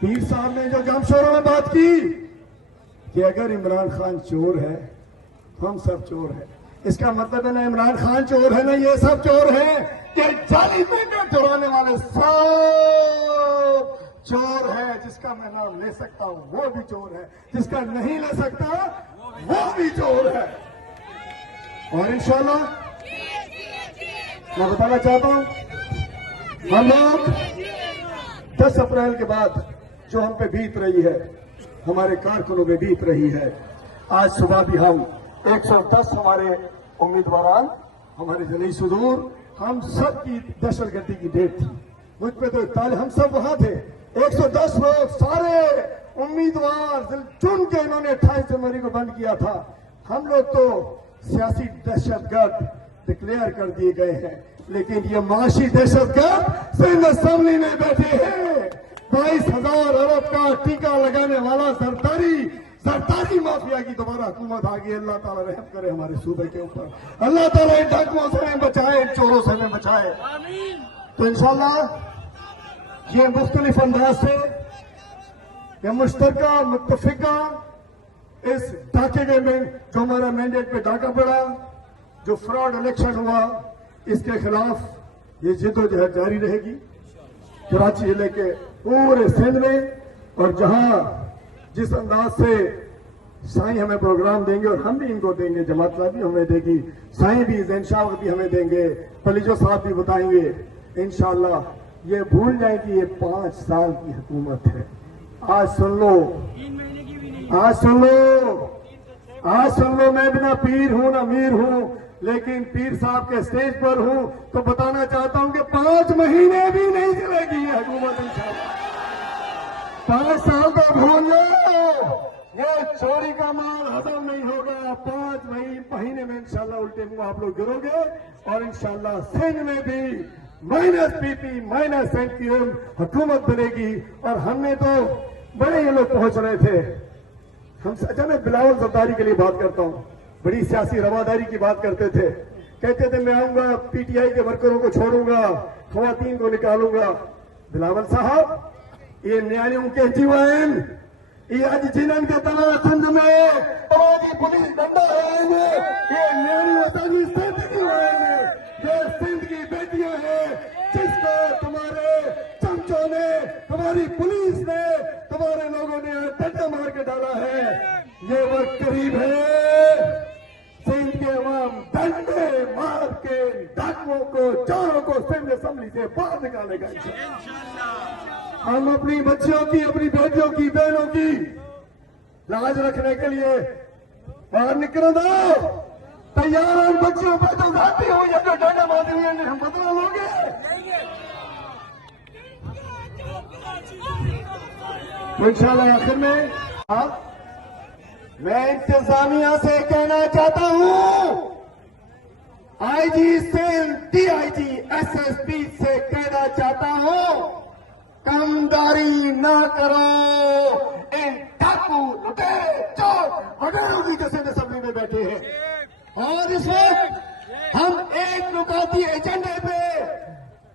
पीर साहब ने जो गमशोरों में बात की कि अगर इमरान खान चोर है तो हम सब चोर हैं, इसका मतलब है ना इमरान खान चोर है ना ये सब चोर हैं, कि जाली मैंडेट चुराने वाले सब चोर है। जिसका मैं नाम ले सकता हूं वो भी चोर है, जिसका नहीं ले सकता वो भी चोर है। और इंशाल्लाह मैं बताना चाहता हूं, हम लोग 10 अप्रैल के बाद जो हम पे बीत रही है, हमारे कारकुनों में बीत रही है। आज सुबह भी हम 110 हमारे उम्मीदवार, हमारे जली सुदूर, हम सब की दहशतगर्दी की डेट थी। मुझ पे तो ताले, हम सब वहां थे। 110 लोग सारे उम्मीदवार चुन के इन्होंने 28 जनवरी को बंद किया था। हम लोग तो सियासी दहशतगर्द डिक्लेयर कर दिए गए हैं, लेकिन ये माशी दहशतगर्द सिंध असेंबली में बैठे हैं। 22,000 अरब का टीका लगाने वाला सरदारी माफिया की दोबारा हुकूमत आ गई। अल्लाह ताला रहम करे हमारे सूबे के ऊपर, अल्लाह ताला इन डाकुओं से हमें बचाए, इन चोरों से हमें बचाए। तो इंशाल्लाह ये मुख्तलिफ अंदाज से ये मुश्तरका मुत्तफिका इस डाके में जो हमारा मैंडेट पे डाका पड़ा, जो फ्रॉड इलेक्शन हुआ, इसके खिलाफ ये जिद्दोजहद जारी रहेगी कराची जिले के पूरे सिंध में। और जहां जिस अंदाज से साईं हमें प्रोग्राम देंगे और हम भी इनको देंगे, जमात भी हमें देगी, साईं भी जैन शाह भी हमें देंगे, पलीजो साहब भी बताएंगे। इंशाअल्लाह ये भूल जाए कि ये 5 साल की हुकूमत है। आज सुन लो, आज सुन लो, आज सुन लो, मैं बिना पीर हूं ना मीर हूं, लेकिन पीर साहब के स्टेज पर हूं तो बताना चाहता हूं कि 5 महीने भी नहीं चलेगी ये हुकूमत इंशाअल्लाह। 5 साल तो भूल लो, ये चोरी का माल हजम नहीं होगा। 5 महीने में इंशाअल्लाह उल्टे मुंह आप लोग गिरोगे और इंशाअल्लाह सिंध में भी माइनस पीपी माइनस एनपीएम हुकूमत बनेगी। और हमने तो बड़े ये लोग पहुंच रहे थे, हम अच्छा मैं बिलावल जरदारी के लिए बात करता हूं, बड़ी सियासी रवादारी की बात करते थे, कहते थे मैं आऊंगा पीटीआई के वर्करों को छोड़ूंगा, खवातीन को निकालूंगा। बिलावल साहब ये न्यायों के जीवन ये आज जिनन के तना सिंध में तमाजी पुलिस डंडा रहेंगे, ये न्यायों की सिंध की रहेंगे, ये सिंध की बेटियां हैं जिसको तुम्हारे चमचों ने, तुम्हारी पुलिस ने, तुम्हारे लोगों ने डंडा मार के डाला है। ये वक्त करीब है, सिंध के अवाम डंडे मार के डाकुओं को, चोरों को सिंध असेंबली से बाहर निकालेगा इंशाअल्लाह। हम अपनी बच्चियों की, अपनी बेटियों की, बहनों की लाज रखने के लिए बाहर निकल दो। तैयार बच्चियों पर तो जाती हो या जो डंडा मारती हुई हम बदला लोगे। तो इंशाअल्लाह आखिर में मैं इंतजामिया से कहना चाहता हूं, आईजी सिंध, डीआईजी, एसएसपी से कहना चाहता हूं, कमदारी ना करो। इन डाकू, लुटेरे, चोर, वगैरह की जैसे असेंबली में बैठे हैं और इस वक्त हम एक नुकाती एजेंडे पे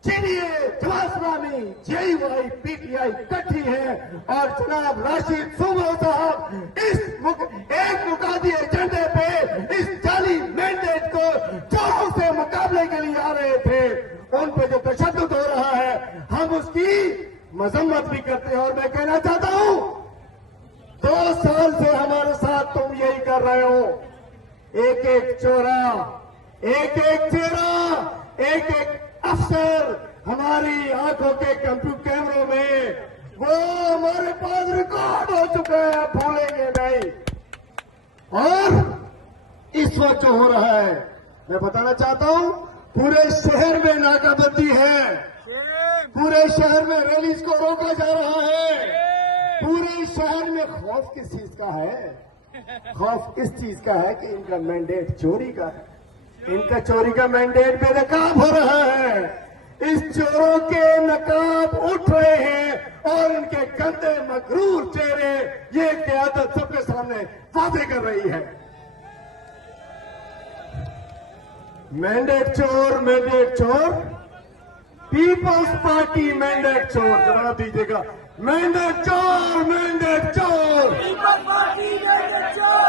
चीनिए जवासरानी जेईवाई पीटीआई इकट्ठी है और जनाब राशिद सूबा साहब इस एक मुकादी एजेंडे पे इस जाली मैंडेट को चोरों से मुकाबले के लिए आ रहे थे। उन पे जो तशद्दुद हो रहा है हम उसकी मजम्मत भी करते हैं। और मैं कहना चाहता हूं 2 साल से हमारे साथ तुम यही कर रहे हो, एक एक चोरा, एक एक चेहरा, एक एक अफसर हमारी आंखों के कंप्यूटर कैमरों में वो हमारे पास रिकॉर्ड हो चुका है, भूलेंगे नहीं। और इस वक्त जो हो रहा है मैं बताना चाहता हूं, पूरे शहर में नाकाबंदी है, पूरे शहर में रैलीज को रोका जा रहा है, पूरे शहर में खौफ किस चीज का है? खौफ इस चीज का है कि इनका मैंडेट चोरी का है, इनका चोरी का मैंडेट बेनकाब हो रहा है। इस चोरों के नकाब उठ रहे हैं और इनके गंदे मगरूर चेहरे ये क़यादत सबके सामने वादे कर रही है। मैंडेट चोर, मैंडेट चोर, पीपल्स पार्टी मैंडेट चोर। जवाब दीजिएगा, मैंडेट चोर, मैंडेट चोर। Peoples party